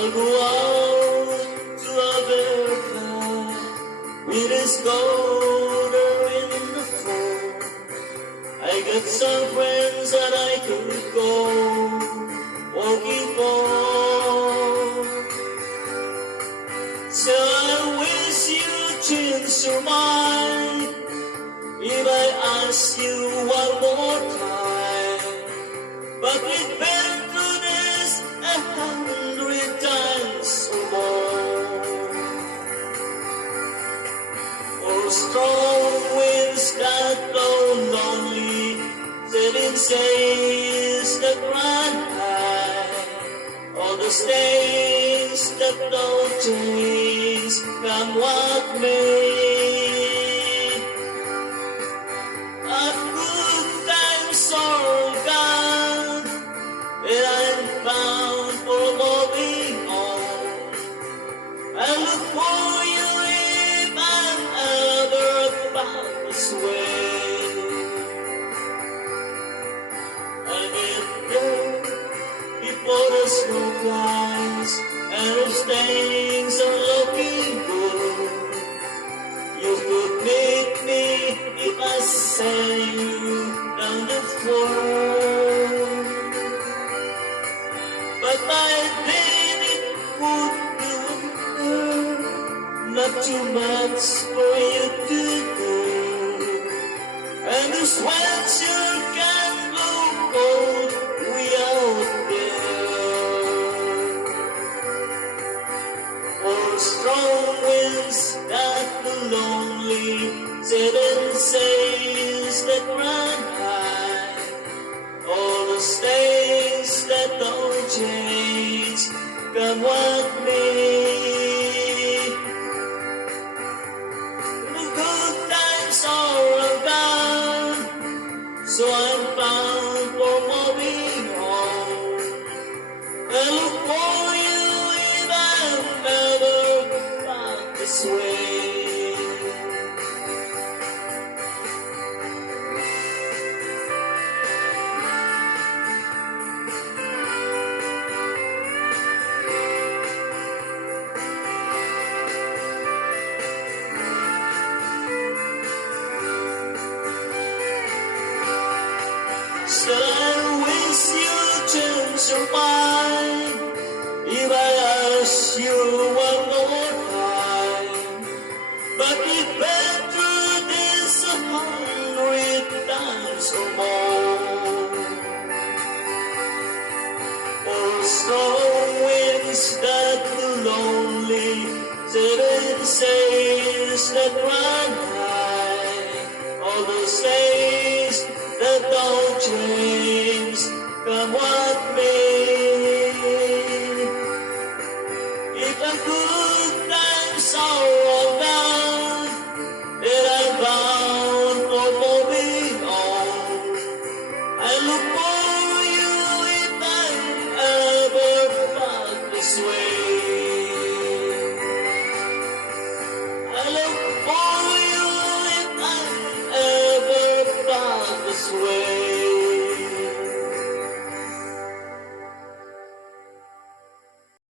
I'll go out to America with his daughter in the fall. I got some friends that I could go walking for. So I wish you change your mind if I ask you one more time. But we've been through this 100 times or more. Or strong winds that blow lonely, setting sails that run high. All the stains that don't change, come what may. A good times are gone, and I'm bound for moving on. I look for you if I'm ever about this way. I get there before the snow flies, and if things are looking good, you could meet me if I send you down the floor. But by then it would be not too much for you to do, and the sweatshirt can look cold way out there. Or strong winds that the lonely setting sails that run high. All the stains that don't change, come what may. The good times are gone, so I'm bound for moving on. I look for you if I'm ever back this way. So I wish you change your mind if I ask you one more time. But we've been through this 100 times or more. Or strong winds that the lonely setting sails that run high. All those days that don't change, come what may. If the good times are